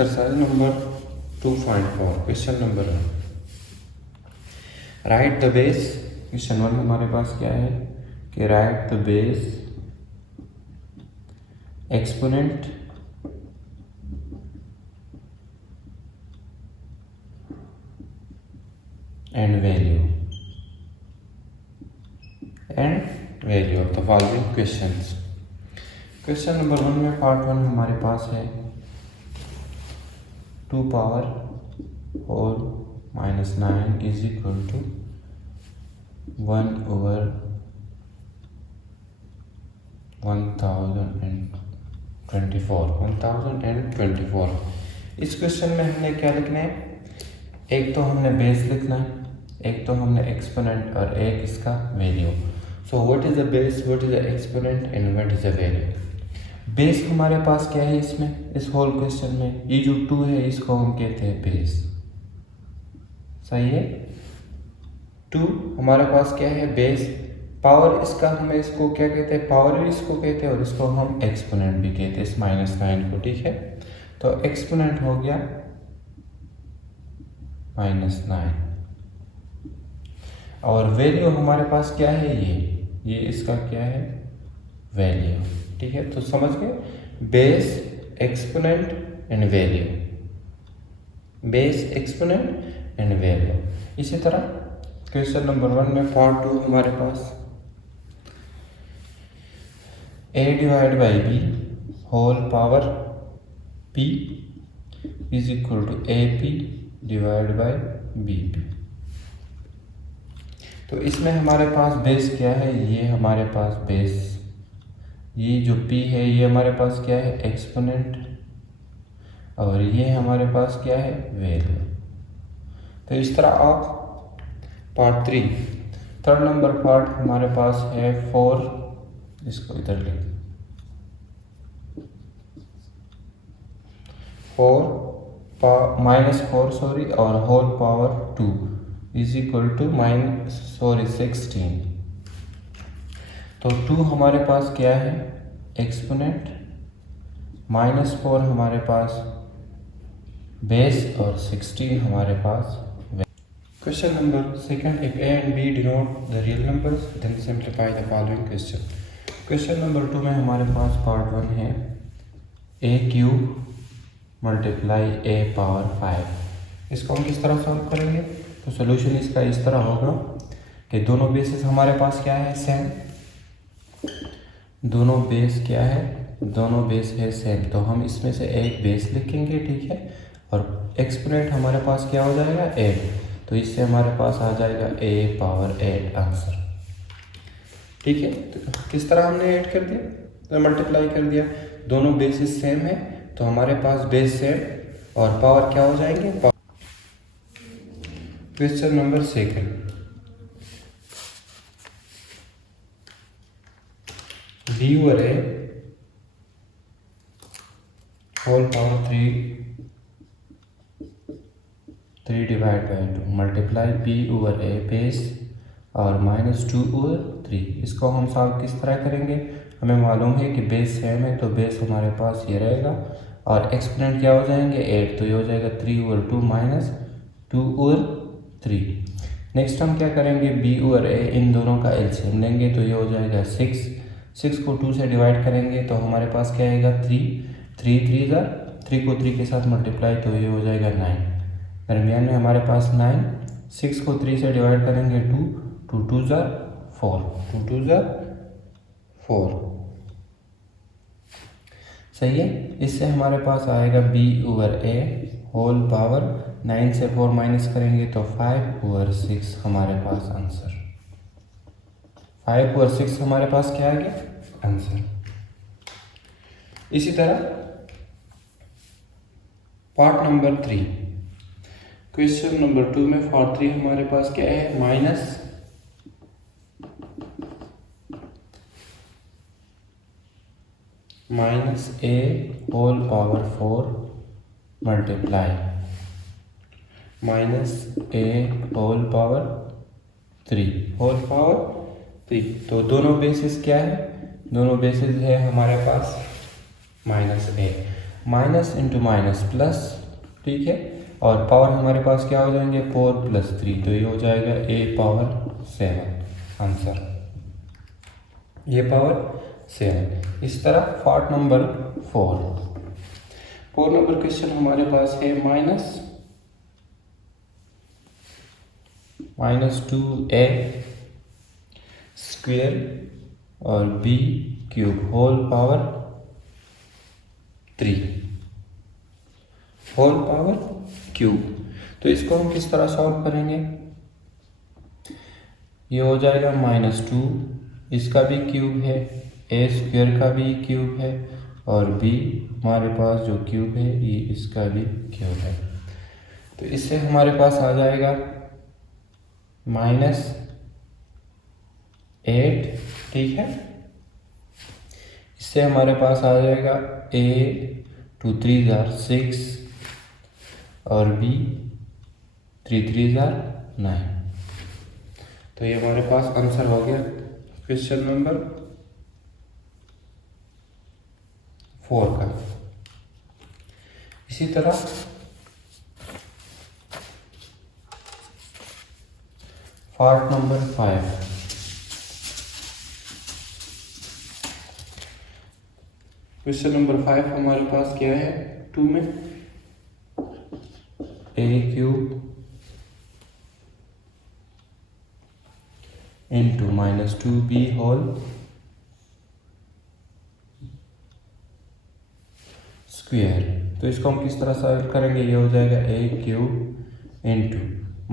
Exercise number 2.4 question number 1 write the base. Question 1 हमारे पास क्या है कि write the base exponent and value of the following questions. Question number 1 में part 1 हमारे पास है 2 power whole minus 9 is equal to 1024। इस क्वेश्चन में हमने क्या लिखना है, एक तो हमने बेस लिखना है, एक तो हमने एक्सपोनेंट और एक इसका value. So what is the base, what is the exponent and what is the value. Base हमारे पास क्या है इसमें, इस होल क्वेश्चन में ये जो 2 है इसको हम कहते हैं बेस। सही है, 2 हमारे पास क्या है बेस। पावर इसका हमें इसको क्या कहते हैं, पावर भी इसको कहते हैं और इसको हम एक्सपोनेंट भी कहते हैं, इस -9 को। ठीक है, तो एक्सपोनेंट हो गया -9 और वैल्यू हमारे पास क्या है, ये इसका क्या है वैल्यू। ठीक है, तो समझ गए, base exponent and value, base exponent and value. इसी तरह क्वेश्चन नंबर 1 में पार्ट 2 हमारे पास a divide by b whole power p is equal to AP divide by BP। तो इसमें हमारे पास बेस क्या है, ये हमारे पास बेस, ये जो p है ये हमारे पास क्या है एक्सपोनेंट और ये हमारे पास क्या है वैल्यू। तो इस तरह आप पार्ट 3 थर्ड नंबर पार्ट हमारे पास है 4, इसको इधर लिख 4 और whole power 2 is equal to 16। तो 2 हमारे पास क्या है एक्सपोनेंट, -4 हमारे पास बेस और 16 हमारे पास। Question number 2, if a and b denote the real numbers then simplify the following question। Question number 2 में हमारे पास पार्ट 1 है a³ मल्टीप्लाई a पावर 5। इसको हम किस तरह सॉल्व करेंगे, तो सोल्यूशन इसका इस तरह होगा कि दोनों बेसिस हमारे पास क्या है सेम, दोनों बेस क्या है, दोनों बेस है सेम, तो हम इसमें से एक बेस लिखेंगे। ठीक है, और एक्सपोनेंट हमारे पास क्या हो जाएगा 8, तो इससे हमारे पास आ जाएगा a पावर 8 आंसर। ठीक है, तो किस तरह हमने ऐड कर दिया, तो मल्टीप्लाई कर दिया, दोनों बेसिस सेम है तो हमारे पास बेस सेम और पावर क्या हो जाएंगे। Question number 2, b over a whole power 3 divide by 2 multiply b over a base और -2 ओवर 3। इसको हम सॉल्व किस तरह करेंगे, हमें मालूम है कि बेस सेम है तो बेस हमारे पास ये रहेगा और एक्सपोनेंट क्या हो जाएंगे 8, तो ये हो जाएगा 3 ओवर 2 -2 ओवर 3। नेक्स्ट हम क्या करेंगे b ओवर a, इन दोनों का एलसीएम लेंगे तो ये हो जाएगा 6 को 2 से डिवाइड करेंगे तो हमारे पास क्या आएगा 3 को 3 के साथ मल्टीप्लाई तो ये हो जाएगा 9, दरमियान में हमारे पास 9, 6 को 3 से डिवाइड करेंगे 2 2 ज़ा 4 सही है। इससे हमारे पास आएगा b over a whole power 9 से 4 माइनस करेंगे तो 5 ओवर 6 हमारे पास आंसर, 5 ओवर 6 हमारे पास क्या आ गया आंसर। इसी तरह पार्ट नंबर 3 क्वेश्चन नंबर 2 में पार्ट 3 हमारे पास क्या है minus a whole power 4 multiply -a whole power 3 तो दोनों बेसिस क्या है, दोनों बेसिस है हमारे पास -a। Minus into minus plus, ठीक है, और पावर हमारे पास क्या हो जाएंगे 4 + 3, तो ये हो जाएगा A⁴ आंसर, A⁴ इस तरह पार्ट नंबर 4 नंबर क्वेश्चन हमारे पास है -2a² और b³ होल पावर 3 तो इसको हम किस तरह सॉल्व करेंगे, ये हो जाएगा -2, इसका भी क्यूब है, a² का भी क्यूब है, और b हमारे पास जो क्यूब है ये इसका भी क्यूब है। तो इससे हमारे पास आ जाएगा -8, ठीक है। इससे हमारे पास आ जाएगा a2 3 = 6 और b 3 3 = 9। तो ये हमारे पास आंसर हो गया क्वेश्चन नंबर 4 का। इसी तरह पार्ट नंबर 5, क्वेश्चन नंबर 5 हमारे पास क्या है 2 में, a³ into -2b whole square. तो इसको हम किस तरह सॉल्व करेंगे, ये हो जाएगा a³ इंटू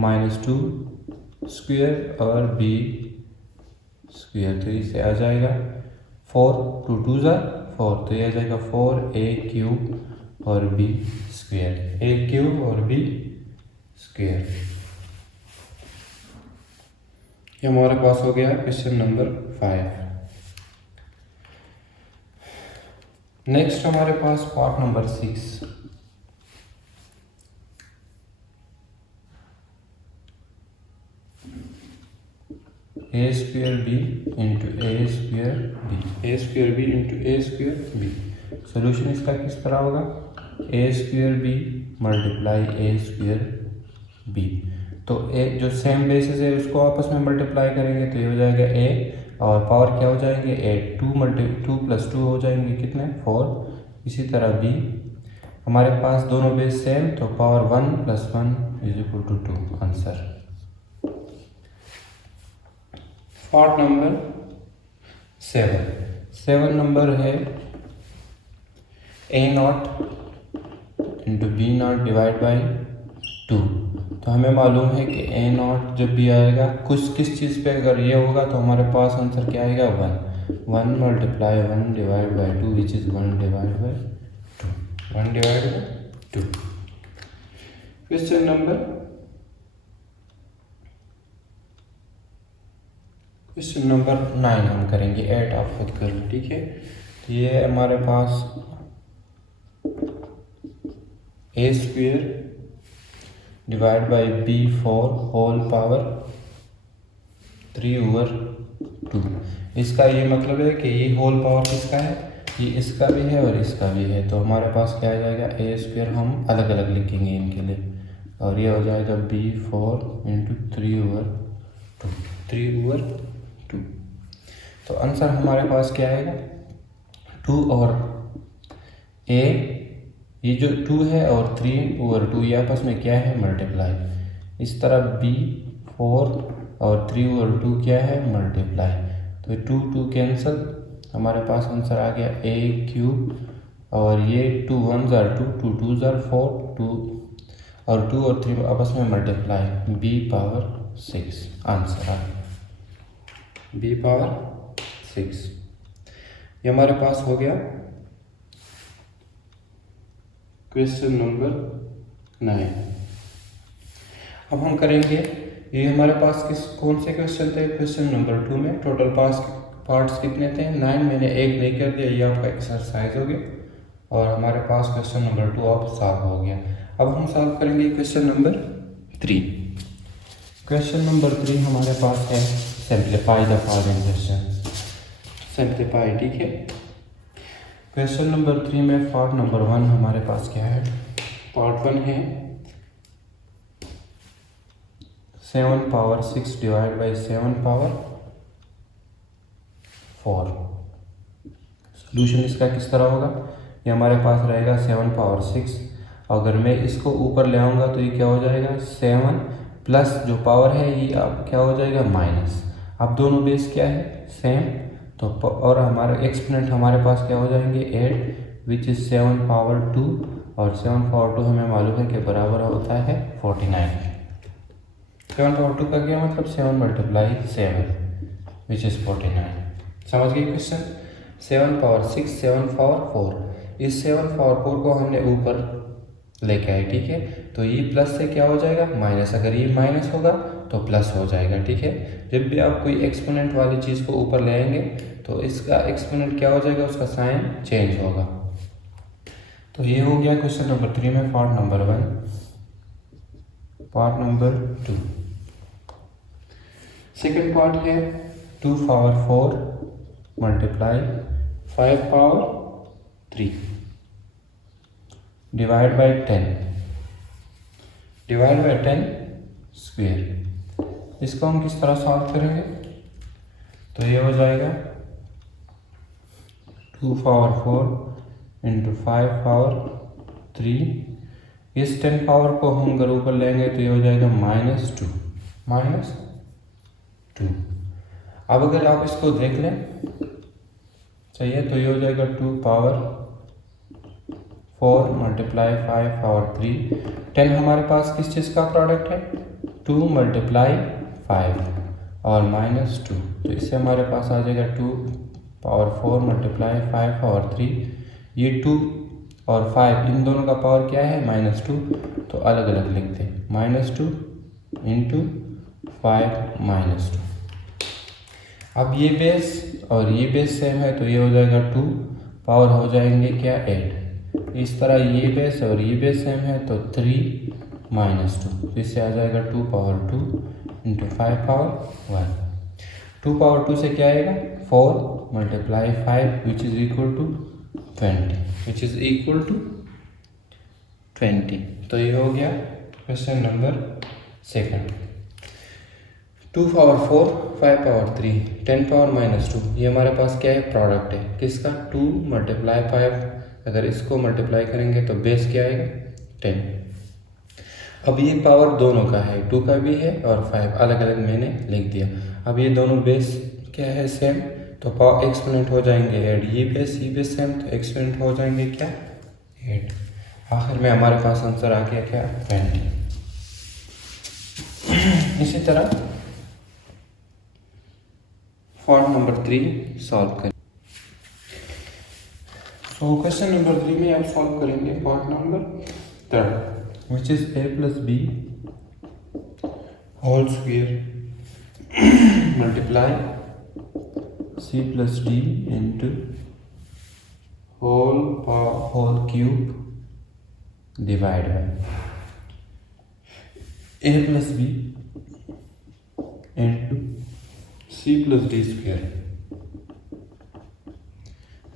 -2² और b², तो इससे आ जाएगा 4 2 2 = 4, तो ये आ जाएगा 4a³ और b², a³ और b²। ये हमारे पास हो गया क्वेश्चन नंबर 5। नेक्स्ट हमारे पास part number 6, a²b into a²b into a²b। Solution इसका किस तरह होगा, a²b × a²b। तो एक जो सेम बेसिस है उसको आपस में मल्टीप्लाई करेंगे तो ये हो जाएगा a, और पावर क्या हो जाएंगे 8, 2 + 2 हो जाएंगे कितने 4। इसी तरह b, हमारे पास दोनों बेस सेम, तो power 1 + 1 = 2 answer. Part number 7 number है a0 इंटू b0 / 2। तो हमें मालूम है कि a0 जब भी आएगा कुछ किस चीज़ पे अगर ये होगा तो हमारे पास आंसर क्या आएगा 1 × 1 / 2 विच इज़ 1 / 2। क्वेश्चन नंबर 9 हम करेंगे, 8 आप खुद कर लो, ठीक है। तो ये हमारे पास a² / b⁴ होल पावर 3/2। इसका ये मतलब है कि ये होल पावर किसका है, ये इसका भी है और इसका भी है। तो हमारे पास क्या आ जाएगा a² हम अलग अलग लिखेंगे इनके लिए, और ये हो जाएगा b⁴ × 3/2। तो आंसर हमारे पास क्या आएगा 2 और a, ये जो 2 है और 3/2 ये आपस में क्या है मल्टीप्लाई। इस तरह b⁴ और 3/2 क्या है मल्टीप्लाई, तो 2 2 कैंसिल, हमारे पास आंसर आ गया a³ और ये 2 1 = 2, 2 2 = 4, 2 और 2 और 3 आपस में मल्टीप्लाई, b⁴ आंसर आ गया b⁴। ये हमारे पास हो गया क्वेश्चन नंबर 9। अब हम करेंगे, ये हमारे पास कौन से क्वेश्चन थे, क्वेश्चन नंबर 2 में टोटल पार्ट्स कितने थे 9, मैंने एक नहीं कर दिया, ये आपका एक्सरसाइज हो गया और हमारे पास क्वेश्चन नंबर 2 अब सॉल्व हो गया। अब हम सॉल्व करेंगे क्वेश्चन नंबर 3। क्वेश्चन नंबर 3 हमारे पास है simplify the following question, simplify, ठीक है। क्वेश्चन नंबर 3 में पार्ट नंबर 1 हमारे पास क्या है? पार्ट 1 है 7 power 6 divide by 7 power 4। Solution इसका किस तरह होगा? ये हमारे पास रहेगा 7 पावर 6। अगर मैं इसको ऊपर ले आऊँगा तो ये क्या हो जाएगा? 7 प्लस जो पावर है ये अब क्या हो जाएगा? माइनस। अब दोनों बेस क्या है? सेम। तो और हमारा एक्सपोनेंट हमारे पास क्या हो जाएंगे? 8 विच इज़ 7 पावर 2 और 7 पावर 2 हमें मालूम है कि बराबर होता है 49। 7 पावर 2 का क्या मतलब? 7 मल्टीप्लाई 7 विच इज़ 49। समझ गए क्वेश्चन? 7 power 6 7 power 4। इस 7 पावर 4 को हमने ऊपर लेके आए, ठीक है? तो ये प्लस से क्या हो जाएगा? माइनस। अगर ये माइनस होगा तो प्लस हो जाएगा, ठीक है? जब भी आप कोई एक्सपोनेंट वाली चीज़ को ऊपर ले आएंगे तो इसका एक्सपोनेंट क्या हो जाएगा? उसका साइन चेंज होगा। तो ये हो गया क्वेश्चन नंबर 3 में part number 1। Part number 2 second part है 2 power 4 multiply 5 power 3 divide by 10 divide by 10 square. इसको हम किस तरह सॉल्व करेंगे? तो ये हो जाएगा 2 पावर 4 इंटू 5 पावर 3। इस 10 पावर को हम अगर ऊपर लेंगे तो ये हो जाएगा -2। अब अगर आप इसको देख लें चाहिए तो ये हो जाएगा 2 पावर 4 मल्टीप्लाई 5 पावर 3। 10 हमारे पास किस चीज़ का प्रोडक्ट है? 2 मल्टीप्लाई 5 और -2। तो इससे हमारे पास आ जाएगा 2 पावर 4 मल्टीप्लाई 5 पावर 3। ये 2 और 5 इन दोनों का पावर क्या है? -2। तो अलग अलग लिखते हैं, -2 इंटू 5 -2। अब ये बेस और ये बेस सेम है तो ये हो जाएगा 2 पावर हो जाएंगे क्या? 8। इस तरह ये बेस और ये बेस सेम है तो 3 -2। तो इससे आ जाएगा 2 पावर 2 इंटू 5 पावर 1। 2 पावर 2 से क्या आएगा? 4 multiply 5 which is equal to 20 तो ये हो गया question number 2। 2 power 4 5 power 3 10 power -2। ये हमारे पास क्या है? प्रोडक्ट है किसका? 2 मल्टीप्लाई 5। अगर इसको मल्टीप्लाई करेंगे तो बेस क्या आएगा? 10। अब ये पावर दोनों का है, 2 का भी है और 5 अलग अलग मैंने लिख दिया। अब ये दोनों बेस क्या है? सेम। तो पावर एक्सपोनेंट हो जाएंगे 8। ये बेस सेम तो एक्सपोनेंट हो जाएंगे क्या? 8। आखिर में हमारे पास आंसर आ गया क्या? 20। इसी तरह पार्ट नंबर 3 सॉल्व करें। सो क्वेश्चन नंबर 3 में आप सॉल्व करेंगे part number 3 which is a plus B whole square multiply c plus d into whole cube divide by a plus B into c plus D square.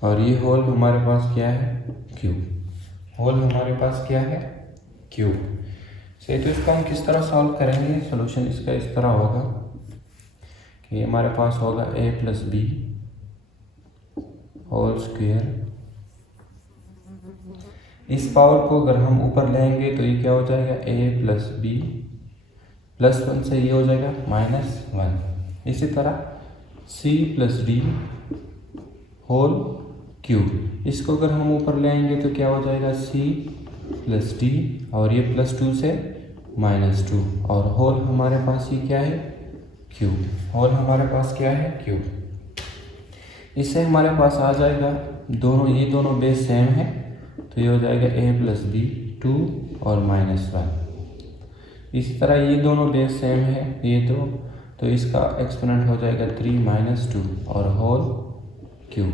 और ये whole हमारे पास क्या है? Cube. Whole हमारे पास क्या है? क्यूब। सही। तो इसका हम किस तरह सॉल्व करेंगे? सॉल्यूशन इसका इस तरह होगा कि हमारे पास होगा a plus B whole square. इस पावर को अगर हम ऊपर लेंगे तो ये क्या हो जाएगा? a प्लस बी प्लस 1 से ये हो जाएगा -1। इसी तरह c plus D whole cube. इसको अगर हम ऊपर ले आएंगे तो क्या हो जाएगा? c प्लस डी और ये +2 से -2 और होल हमारे पास ये क्या है? क्यूब। होल हमारे पास क्या है? क्यूब। इससे हमारे पास आ जाएगा ये दोनों बेस सेम है तो ये हो जाएगा a प्लस बी 2 और -1। इसी तरह ये दोनों बेस सेम है ये दो, तो इसका एक्सपोनेंट हो जाएगा 3 -2 और होल क्यूब।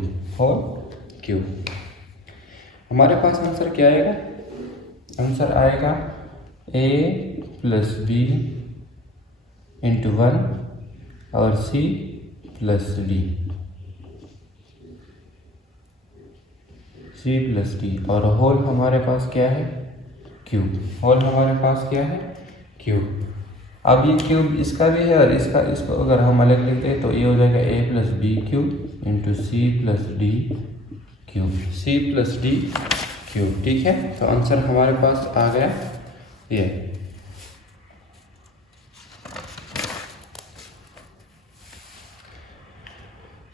हमारे पास आंसर क्या आएगा? आंसर आएगा a प्लस बी इंटू 1 और c plus D. C plus D, और होल हमारे पास क्या है, क्यूब। होल हमारे पास क्या है, क्यूब। अब ये क्यूब इसका भी है और इसको अगर हम अलग लिखते हैं तो ये हो जाएगा A plus B cube into C plus D cube, C plus D cube. ठीक है, तो आंसर हमारे पास आ गया ये।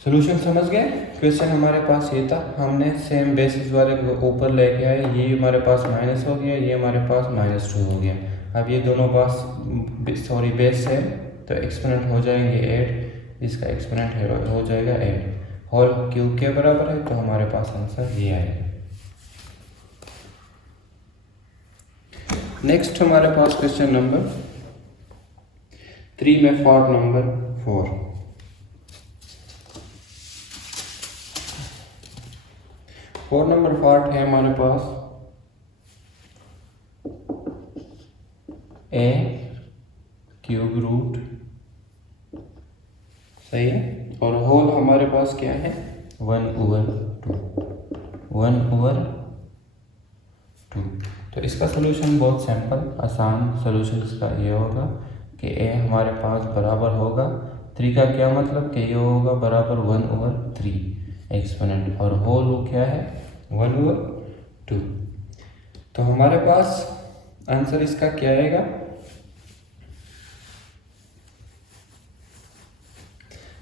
सोल्यूशन समझ गए। क्वेश्चन हमारे पास ये था, हमने सेम बेसिस वाले को ऊपर लेके आए, ये हमारे पास माइनस हो गया, ये हमारे पास -2 हो गया। अब ये दोनों बेस है तो एक्सपोनेंट हो जाएंगे 8, इसका एक्सपोनेंट हो जाएगा 8, होल क्यूब के बराबर है, तो हमारे पास आंसर ये आएगा। नेक्स्ट हमारे पास क्वेश्चन नंबर 3 में part number 4। Four number part है हमारे पास a क्यूब रूट, सही है, और होल हमारे पास क्या है 1/2, 1/2। तो इसका सोल्यूशन बहुत सिंपल आसान सोल्यूशन इसका ये होगा कि a हमारे पास बराबर होगा 3 का क्या मतलब कि ये होगा बराबर 1/3 एक्सपोनेंट, और होल क्या है 1/2। तो हमारे पास आंसर इसका क्या आएगा,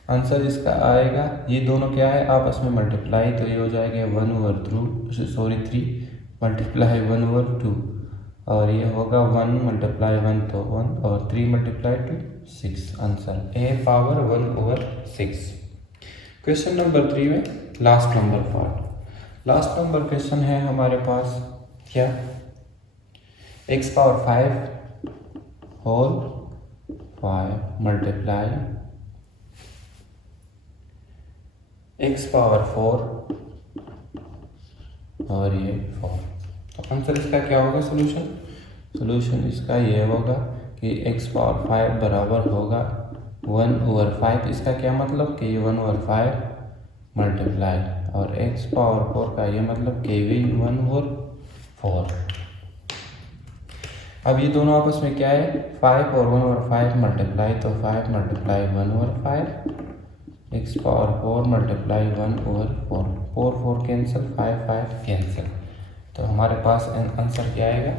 आंसर इसका आएगा, ये दोनों क्या है आपस में मल्टीप्लाई, तो ये हो जाएगा 3 मल्टीप्लाई 1/2, और ये होगा 1 मल्टीप्लाई 1 तो 1, और 3 multiply 2 6, answer a power 1/6। Question number 3 में last number part, last number question है हमारे पास क्या, x power 5 whole 5 multiply x power 4 और ये 4। तो आंसर इसका क्या होगा सोल्यूशन, सोल्यूशन इसका ये होगा कि x पावर 5 बराबर होगा 1/5, इसका क्या मतलब कि 1/5 मल्टीप्लाई, और x पावर 4 का ये मतलब कि भी 1/4। अब ये दोनों आपस में क्या है 5 और 1/5 मल्टीप्लाई, तो 5 multiply 1/5, x power 4 multiply 1/4, 4 4 cancel, 5 5 cancel, तो हमारे पास आंसर क्या आएगा,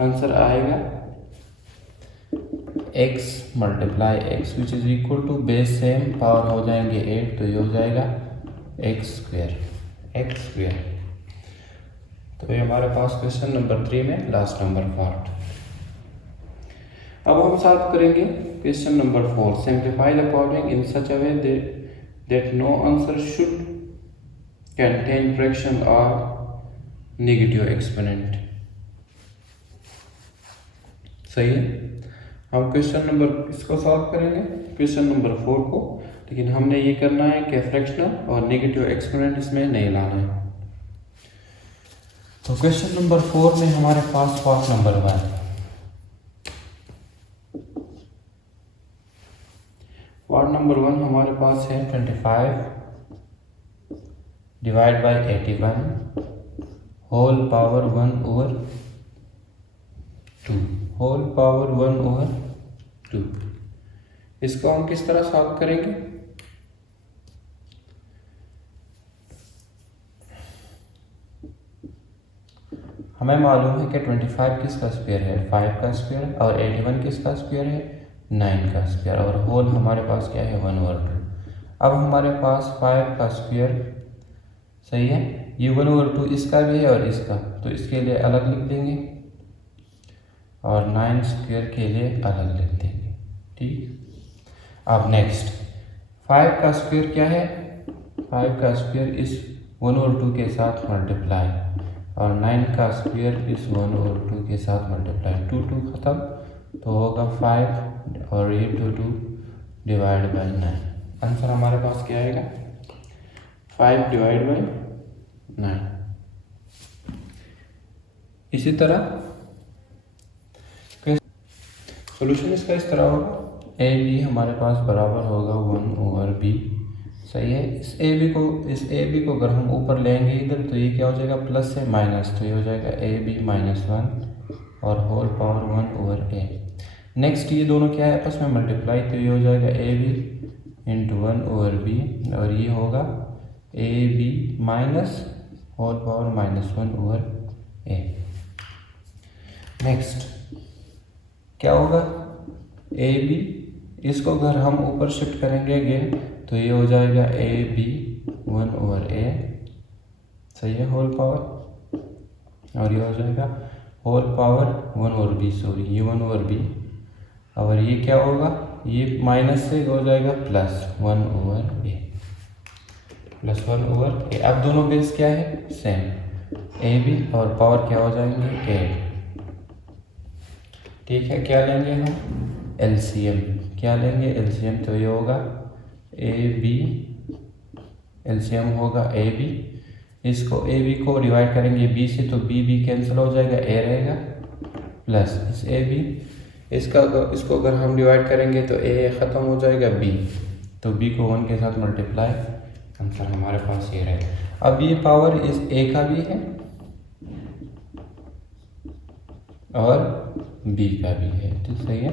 आंसर आएगा x multiply x which is equal to base same power हो जाएंगे 8, तो ये हो जाएगा x स्क्वेयर। तो ये हमारे पास क्वेश्चन नंबर 3 में लास्ट नंबर पार्ट। अब हम सॉल्व करेंगे question number 4। Simplify the following in such a way that no answer should contain fraction और नेगेटिव एक्सपोनेंट, सही है। हम क्वेश्चन नंबर इसको सॉल्व करेंगे क्वेश्चन नंबर 4 को, लेकिन हमने ये करना है कि फ्रैक्शनल और नेगेटिव एक्सपोनेंट इसमें नहीं लाना है। तो क्वेश्चन नंबर 4 में हमारे पास पार्ट नंबर 1, पार्ट नंबर 1 हमारे पास है 25 divide by 81 whole power 1/2, whole power 1/2। इसको हम किस तरह सॉल्व करेंगे, हमें मालूम है कि 25 किसका स्क्वायर है 5 का स्क्वायर, और 81 किसका स्क्वायर है 9 का स्क्वायर, और होल हमारे पास क्या है 1/2। अब हमारे पास 5 का स्क्वायर, सही है, ये 1/2 इसका भी है और इसका, तो इसके लिए अलग लिख देंगे, और 9 स्क्वायर के लिए अलग लिख देंगे, ठीक। अब नेक्स्ट 5 का स्क्वायर क्या है, 5 का स्क्वायर इस 1/2 के साथ मल्टीप्लाई, और 9 का स्क्वायर इस 1/2 के साथ मल्टीप्लाई, 2 2 खत्म, तो होगा 5 और ये 2 डिवाइड बाई 9। आंसर हमारे पास क्या आएगा 5 डिवाइड बाई 9। इसी तरह सॉल्यूशन इसका इस तरह होगा, ए बी हमारे पास बराबर होगा 1/b, सही है। इस ए बी को अगर हम ऊपर लेंगे इधर तो ये क्या हो जाएगा, प्लस से माइनस, तो ये हो जाएगा ए बी माइनस 1 और whole power 1 over A. Next ये दोनों क्या है आपस में मल्टीप्लाई, तो ये हो जाएगा A B into 1 over B और ये होगा A B minus whole power minus 1 over A. Next क्या होगा, ए बी, इसको अगर हम ऊपर शिफ्ट करेंगे अगेन तो ये हो जाएगा ए बी 1 ओवर ए, सही है, होल पावर, और ये हो जाएगा whole power 1 over B, sorry ये 1 ओवर बी, और ये क्या होगा, ये माइनस से हो जाएगा प्लस 1 ओवर ए, प्लस 1 ओवर ए। अब दोनों बेस क्या है, सेम, ए बी और पावर क्या हो जाएंगे 8। ठीक है, क्या लेंगे हम, एलसीएम, क्या लेंगे एलसीएम, तो ये होगा ए बी, एलसीएम होगा ए बी, इसको ए बी को डिवाइड करेंगे बी से तो बी बी कैंसिल हो जाएगा, ए रहेगा, प्लस इस ए बी, इसको अगर हम डिवाइड करेंगे तो ए ख़त्म हो जाएगा बी, तो बी को 1 के साथ मल्टीप्लाई, आंसर हमारे पास ये रहेगा। अब ये पावर इस ए का भी है और बी का भी है, तो सही है,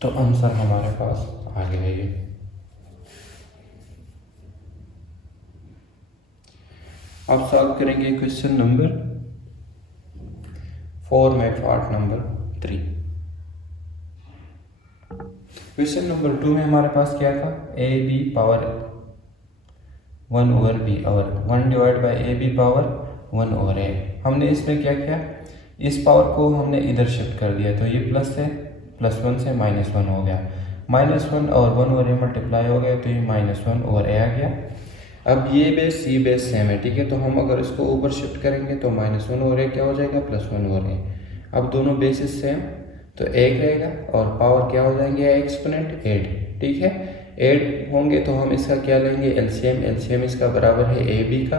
तो आंसर हमारे पास आ गया ये। अब सॉल्व करेंगे क्वेश्चन नंबर 4 में पार्ट नंबर 3। क्वेश्चन नंबर 2 में हमारे पास क्या था, A B power 1 over B और 1 divide by A B power 1 over A. हमने इसमें क्या किया, इस पावर को हमने इधर शिफ्ट कर दिया, तो ये प्लस से +1 से -1 हो गया, -1 और 1 ओवर ए मल्टीप्लाई हो गया, तो ये -1 ओवर ए आ गया। अब ये बेस सी बेस सेम है, ठीक है, तो हम अगर इसको ऊपर शिफ्ट करेंगे तो -1 ओवर ए क्या हो जाएगा, +1 ओवर ए। अब दोनों बेसिस सेम तो 1 रहेगा और पावर क्या हो जाएंगे एक्सपोनेंट 8, ठीक है, 8 होंगे तो हम इसका क्या लेंगे एलसीएम, एलसीएम इसका बराबर है ए बी का,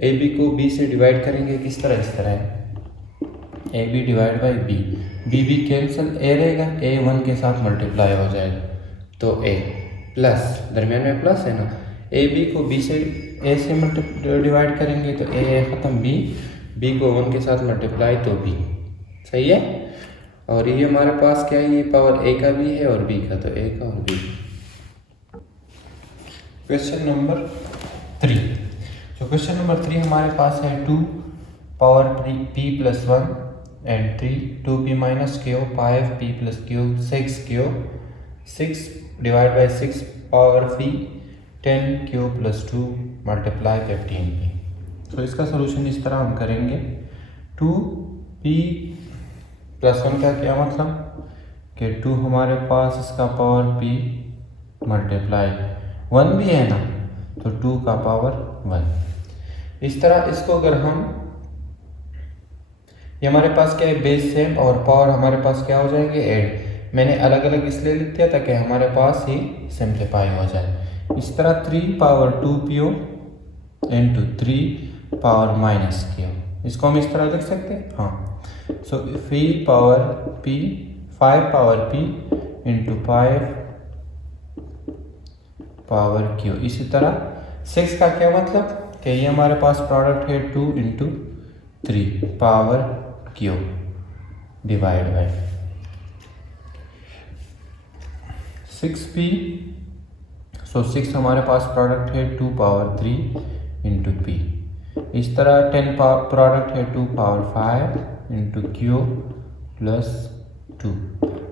ए बी को बी से डिवाइड करेंगे किस तरह, इस तरह है, A B divide by B, B B cancel, A रहेगा, ए 1 के साथ मल्टीप्लाई हो जाएगा, तो ए प्लस, दरमियान में प्लस है ना, ए बी को बी से ए से डिवाइड करेंगे तो ए ख़त्म, बी, बी को 1 के साथ मल्टीप्लाई तो बी, सही है। और ये हमारे पास क्या है, ये पावर ए का भी है और बी का, तो ए का और बी। क्वेश्चन नंबर 3, तो क्वेश्चन नंबर 3 हमारे पास है 2 power p plus 1 and 3 2p minus Q 5p plus Q 6q 6 divide by 6 power p 10q plus 2 multiply 15p। तो इसका सोल्यूशन इस तरह हम करेंगे, 2p प्लस 1 का क्या मतलब कि 2 हमारे पास इसका पावर p मल्टीप्लाई 1 भी है ना, तो 2 का पावर 1। इस तरह इसको अगर हम, ये हमारे पास क्या है बेस सेम और पावर हमारे पास क्या हो जाएंगे ऐड, मैंने अलग अलग इसलिए लिख दिया ताकि हमारे पास ही सिंप्लीफाई हो जाए। इस तरह 3 power 2po into 3 power minus Q, इसको हम इस तरह लिख सकते हैं, हाँ, सो 3 power p 5 power p into 5 power q। इसी तरह 6 का क्या मतलब कि ये हमारे पास प्रोडक्ट है 2 into 3 power q divide by 6p, सो 6 हमारे पास प्रोडक्ट है 2 पावर 3 इंटू p। इस तरह 10 प्रोडक्ट है 2 पावर 5 इंटू q प्लस 2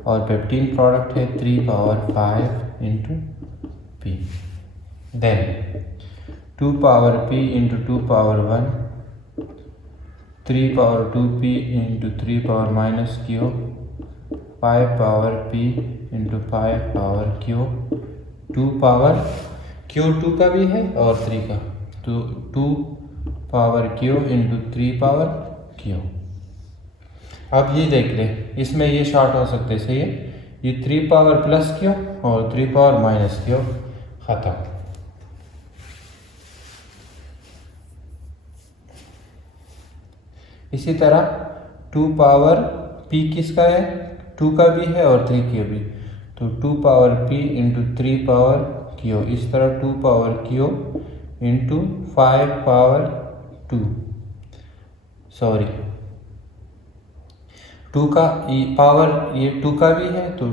और 15 प्रोडक्ट है 3 power 5 into p। Then 2 power p into 2 power 1, 3 power 2p into 3 power minus q, 5 power p into 5 power q, 2 power q 2 का भी है और 3 का, तो 2 power q into 3 power q। अब ये देख ले, इसमें ये शॉर्ट हो सकते, सही है, ये 3 पावर प्लस q और 3 पावर माइनस q ख़त्म। इसी तरह 2 पावर p किसका है, 2 का भी है और 3 का भी, तो 2 power p into 3 power q, इस तरह 2 power q into 5 power 2, sorry 2 का पावर ये 2 का भी है, तो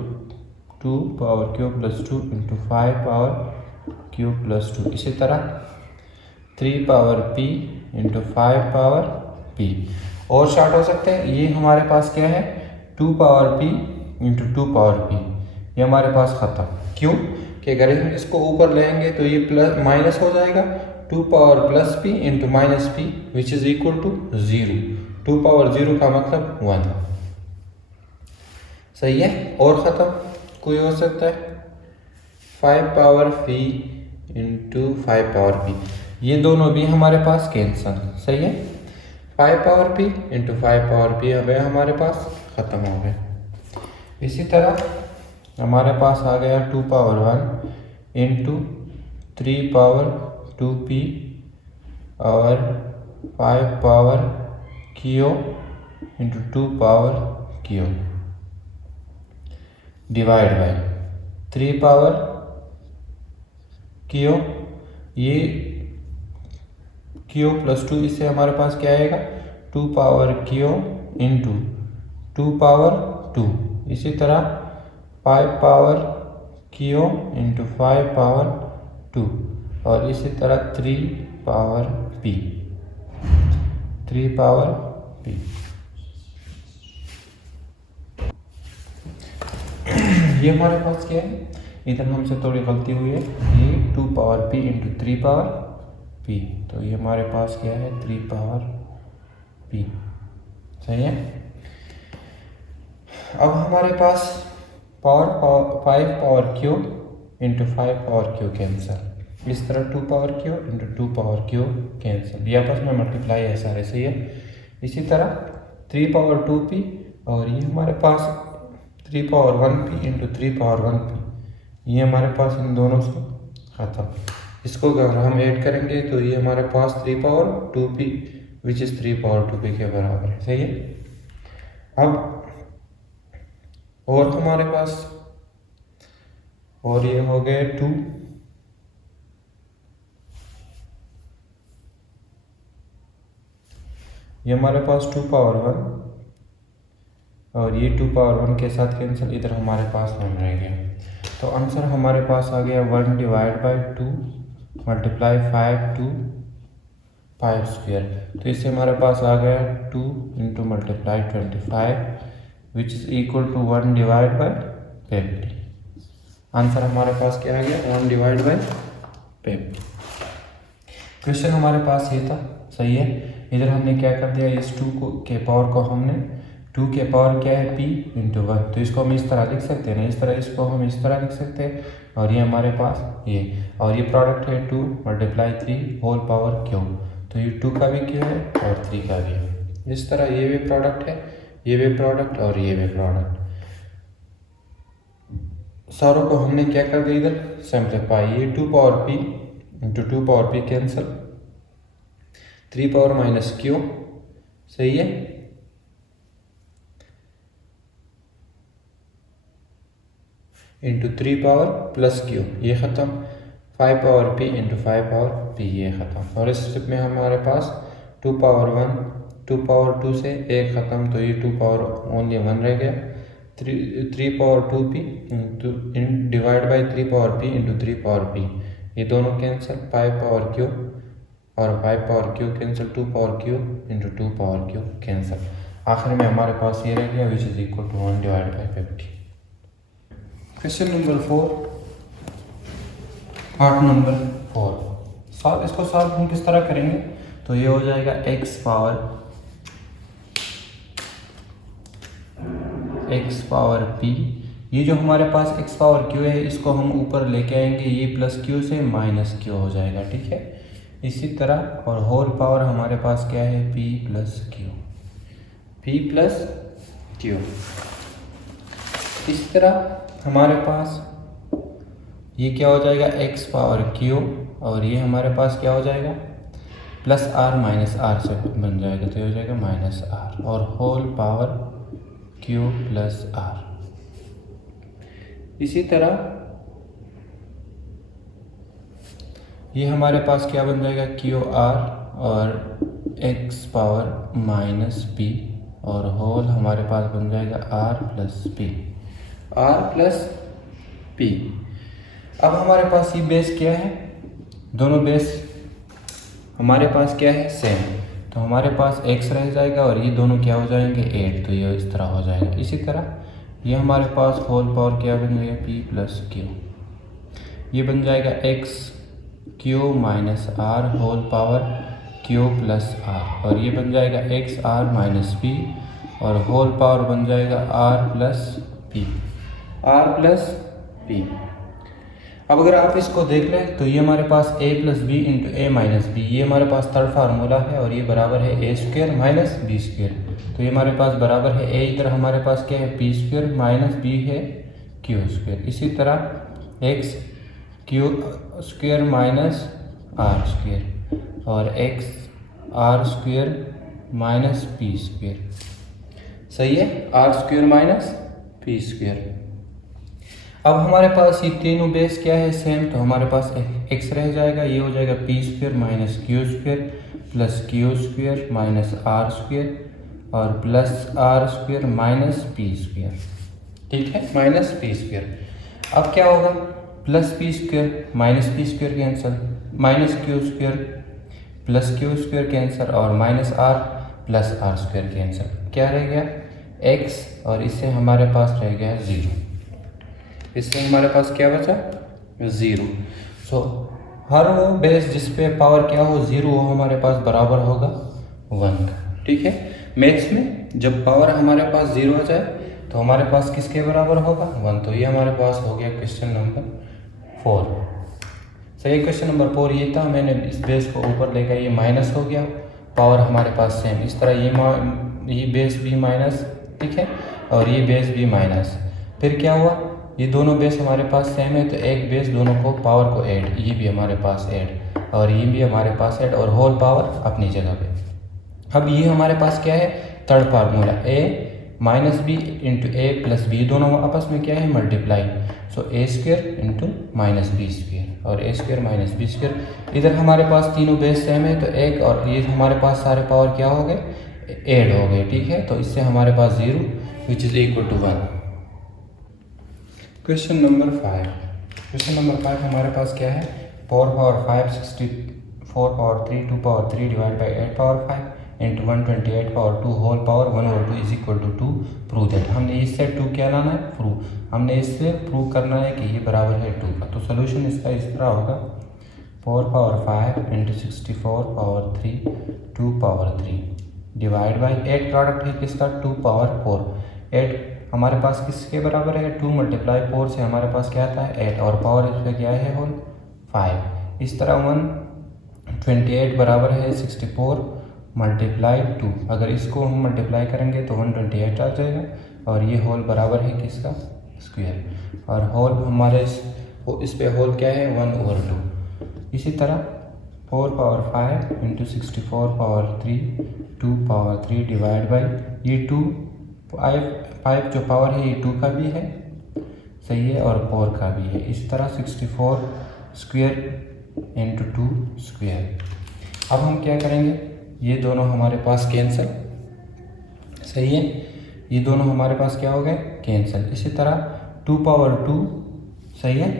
2 power q plus 2 into 5 power q plus 2, इसी तरह 3 power p into 5 power p। और शॉर्ट हो सकते हैं, ये हमारे पास क्या है 2 power p into 2 power p, ये हमारे पास ख़त्म। क्यों कि अगर हम इसको ऊपर लेंगे तो ये प्लस माइनस हो जाएगा, 2 power plus p into minus p which is equal to 0। 2 power 0 का मतलब 1, सही है। और ख़त्म कोई हो सकता है 5 power p into 5 power p, ये दोनों भी हमारे पास कैंसल, सही है। 5 power p into 5 power p अब हमारे पास ख़त्म हो गए। इसी तरह हमारे पास आ गया 2 पावर 1 इंटू 3 पावर 2p और 5 power q into 2 power q divide by 3 power q, ये q प्लस 2, इससे हमारे पास क्या आएगा 2 पावर q इंटू 2 पावर 2, इसी तरह 5 पावर q इंटू 5 पावर 2 और इसी तरह 3 पावर p, 3 पावर p। ये हमारे पास क्या है, इधर हमसे थोड़ी गलती हुई है, ये 2 power p into 3 power p, तो ये हमारे पास क्या है 3 पावर p, सही है। अब हमारे पास power 5 power q into 5 power q cancel, इस तरह 2 power q into 2 power q cancel, ये आपस में मल्टीप्लाई है सारे, सही है। इसी तरह 3 पावर 2p और ये हमारे पास 3 power 1p into 3 power 1p, ये हमारे पास इन दोनों से ख़त्म। इसको अगर हम ऐड करेंगे तो ये हमारे पास 3 power 2p which is 3 power 2p के बराबर है, सही है। अब और हमारे पास और ये हो गए 2, ये हमारे पास 2 पावर 1 और ये 2 पावर 1 के साथ कैंसिल, इधर हमारे पास 1 रह गया। तो आंसर हमारे पास आ गया 1 divide by 2 multiply 5 to 5 square, तो इससे हमारे पास आ गया 2 into multiply 25 which is equal to 1 divide by 50। Answer हमारे पास क्या आ गया 1 डिवाइड बाई 50। क्वेश्चन हमारे पास ये था, सही है। इधर हमने क्या कर दिया, इस 2 के पावर को हमने 2 के पावर क्या है p इंटू 1, तो इसको हम इस तरह लिख सकते हैं ना, इस तरह इसको हम इस तरह लिख सकते हैं। और ये हमारे पास ये और ये प्रोडक्ट है 2 मल्टीप्लाई 3 होल पावर q, तो ये 2 का भी q है और 3 का भी है। इस तरह ये भी प्रोडक्ट है, ये भी प्रोडक्ट और ये भी प्रोडक्ट, सारों को हमने क्या कर दिया इधर सिंप्लीफाई। ये 2 power p into 2 power p cancel, 3 power minus q, सही है। इंटू 3 पावर प्लस q, ये ख़त्म। 5 power p into 5 power p, ये ख़त्म। और इस स्टेप में हमारे पास 2 पावर 1 2 पावर 2 से 1 ख़त्म, तो ये 2 पावर ओनली 1 रह गया। 3 power 2p divide by 3 power p into 3 power p, ये दोनों कैंसिल। 5 पावर q और 5 power q cancel, 2 power q into 2 power q cancel. आखिर में हमारे पास ये रह गया which is equal to 1 divide by 50। Question number 4, part number 4 इसको सॉल्व हम किस तरह करेंगे, तो ये हो जाएगा x पावर p, ये जो हमारे पास x पावर q है इसको हम ऊपर लेके आएंगे, ये प्लस q से माइनस q हो जाएगा, ठीक है। इसी तरह और होल पावर हमारे पास क्या है p प्लस q। इस तरह हमारे पास ये क्या हो जाएगा x पावर q और ये हमारे पास क्या हो जाएगा प्लस r माइनस r से बन जाएगा, तो ये हो जाएगा माइनस r और whole power q plus r। इसी तरह ये हमारे पास क्या बन जाएगा, क्यू आर और एक्स पावर माइनस पी और होल हमारे पास बन जाएगा R plus P, R plus P. अब हमारे पास ये बेस क्या है, दोनों बेस हमारे पास क्या है, सेम, तो हमारे पास x रह जाएगा और ये दोनों क्या हो जाएंगे 8, तो ये इस तरह हो जाएगा। इसी तरह ये हमारे पास होल पावर क्या बन जाएगा p प्लस क्यू, ये बन जाएगा x Q minus R whole power Q plus R, और ये बन जाएगा x आर माइनस पी और होल पावर बन जाएगा R plus P, R plus P. अब अगर आप इसको देख लें तो ये हमारे पास a plus B into A minus B, ये हमारे पास थर्ड फार्मूला है और ये बराबर है ए स्क्वायर माइनस बी स्क्वायर, तो ये हमारे पास बराबर है a, इधर हमारे पास क्या है पी स्क्वायर माइनस बी है क्यू स्क्वायर। इसी तरह x Q square minus R square और x R square minus P square, सही है, R square minus P square. अब हमारे पास ये तीनों बेस क्या है, सेम, तो हमारे पास x रह जाएगा, ये हो जाएगा P square minus Q square plus Q square minus R square और plus R square minus P square, ठीक है, माइनस पी स्क्वायर। अब क्या होगा, plus P square minus P square cancel, minus Q square plus Q square cancel और minus R plus R square cancel, क्या रह गया x और इससे हमारे पास रह गया 0, इससे हमारे पास क्या बचा 0। सो हर वो बेस जिस पे पावर क्या हो 0 वो हमारे पास बराबर होगा 1 का, ठीक है। मैथ्स में जब पावर हमारे पास 0 आ जाए तो हमारे पास किसके बराबर होगा 1, तो ये हमारे पास हो गया क्वेश्चन नंबर 4। सही, क्वेश्चन नंबर 4 ये था, मैंने इस बेस को ऊपर लेकर ये माइनस हो गया, पावर हमारे पास सेम, इस तरह ये बेस भी माइनस, ठीक है, और ये बेस भी माइनस, फिर क्या हुआ, ये दोनों बेस हमारे पास सेम है तो एक बेस दोनों को पावर को ऐड, ये भी हमारे पास ऐड और ये भी हमारे पास ऐड और होल पावर अपनी जगह पे। अब ये हमारे पास क्या है, third formula a minus b into a plus b, दोनों आपस में क्या है multiply, so a square into minus b square और a square minus b square. इधर हमारे पास तीनों बेस सेम है तो एक और ये हमारे पास सारे पावर क्या हो गए ऐड हो गए, ठीक है, तो इससे हमारे पास 0 which is equal to 1। Question number 5, question number 5 हमारे पास क्या है, 4 power 5 64 power 3 2 power 3 divide by 8 power 5 into 128 power 2 whole power 1 over 2 is equal to 2, prove that. हमने इससे 2 क्या लाना है, प्रूव, हमने इससे प्रूव करना है कि ये बराबर है 2 का। तो सोल्यूशन इसका इस तरह होगा, 4 power 5 into 64 power 3 2 power 3 divide by 8 product है किसका 2 पावर 4, 8 हमारे पास किसके बराबर है 2 मल्टीप्लाई 4 से हमारे पास क्या आता है 8 और पावर इस पर क्या है होल 5। इस तरह 128 बराबर है 64 मल्टीप्लाई 2, अगर इसको हम मल्टीप्लाई करेंगे तो 128 आ जाएगा और ये होल बराबर है किसका स्क्वायर, और होल हमारे इस पे होल क्या है 1 ओवर 2। इसी तरह 4 power 5 into 64 power 3 2 power 3 divide by ये 2 5 जो पावर है ये 2 का भी है, सही है, और 4 का भी है। इस तरह 64 स्क्वायर इंटू 2 स्क्वायर। अब हम क्या करेंगे, ये दोनों हमारे पास कैंसिल, सही है, ये दोनों हमारे पास क्या हो गए कैंसिल। इसी तरह 2 पावर 2, सही है,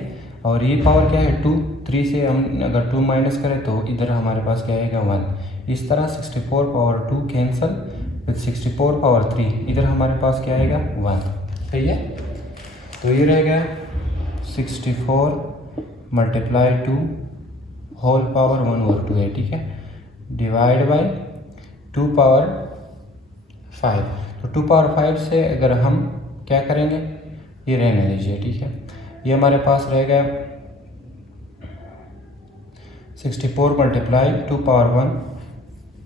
और ये पावर क्या है 2, 3 से हम अगर 2 माइनस करें तो इधर हमारे पास क्या आएगा 1। इस तरह 64 पावर 2 कैंसिल विथ 64 पावर 3, इधर हमारे पास क्या आएगा 1, सही है। तो ये रह गया 64 मल्टीप्लाई 2 होल पावर 1 ओवर 2 है, ठीक है, डिवाइड बाई 2 पावर 5। तो 2 पावर 5 से अगर हम क्या करेंगे, ये रहने दीजिए, ठीक है, ये हमारे पास रह गया 64 मल्टीप्लाई 2 पावर 1,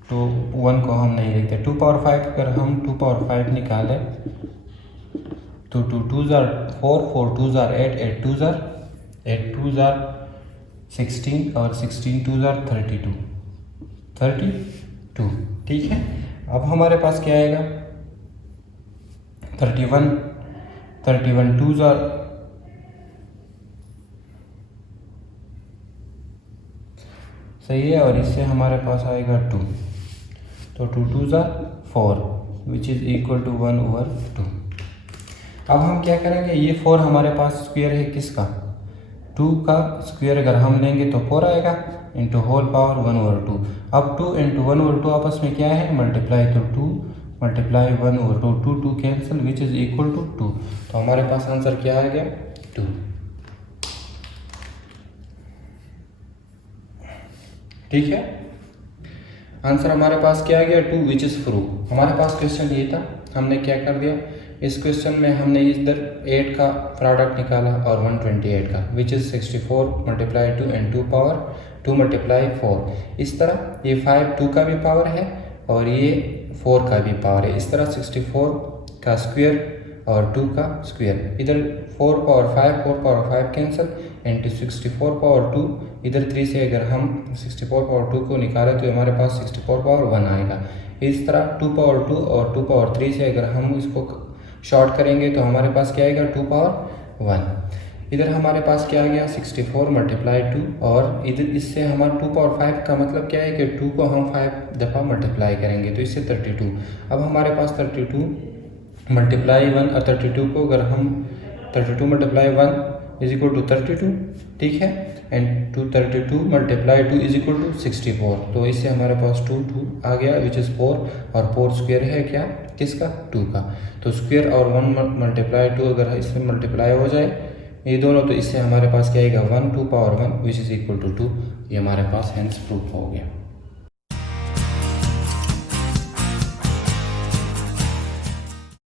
तो 1 को हम नहीं लिखते। 2 पावर 5 अगर हम 2 पावर 5 निकालें तो 2 2 जार 4 4 2 जार 8 8 2 जार 8 2 जार 16 और 16 2 जार 32, ठीक है। अब हमारे पास क्या आएगा 31 2 जार सही है, और इससे हमारे पास आएगा 2, तो 2 2 ज़ा 4 विच इज़ इक्वल टू 1/2। अब हम क्या करेंगे, ये 4 हमारे पास स्क्वायर है किसका, 2 का स्क्वायर अगर हम लेंगे तो 4 आएगा इंटू होल पावर 1/2। अब 2 इंटू 1/2 आपस में क्या है, मल्टीप्लाई, तो 2 multiply 1/2, 2 2 cancel which is equal to 2। तो हमारे पास आंसर क्या आ गया, 2। ठीक है, आंसर हमारे पास क्या आ गया, 2 विच इज़ प्रूव। हमारे पास क्वेश्चन ये था, हमने क्या कर दिया, इस क्वेश्चन में हमने इधर 8 का प्रोडक्ट निकाला और 128 का, which is 64 multiply 2 and 2 power 2 multiply 4। इस तरह ये 5 2 का भी पावर है और ये 4 का भी पावर है। इस तरह 64 का स्क्वायर और 2 का स्क्वायर, इधर 4 power 5 4 power 5 cancel into 64 power 2, इधर 3 से अगर हम 64 पावर 2 को निकालें तो हमारे पास 64 पावर 1 आएगा। इस तरह 2 पावर 2 और 2 पावर 3 से अगर हम इसको शॉर्ट करेंगे तो हमारे पास क्या आएगा, 2 पावर 1। इधर हमारे पास क्या आ गया, 64 मल्टीप्लाई 2, और इधर इससे हमारा 2 पावर 5 का मतलब क्या है कि 2 को हम 5 दफ़ा मल्टीप्लाई करेंगे तो इससे 32। अब हमारे पास 32 मल्टीप्लाई 1 और 32 को अगर हम 32 मल्टीप्लाई 1 इज इक्वल टू 32, ठीक है, and 32 multiply 2 is equal to 64। तो इससे हमारे पास 2 2 आ गया विच इज़ 4, और 4 स्क्वायर है क्या, किसका, 2 का। तो स्क्वायर और 1 मल्टीप्लाई 2 अगर इसमें मल्टीप्लाई हो जाए ये दोनों, तो इससे हमारे पास क्या आएगा, 1 2 power 1 which is equal to 2। ये हमारे पास हेंस प्रूफ हो गया।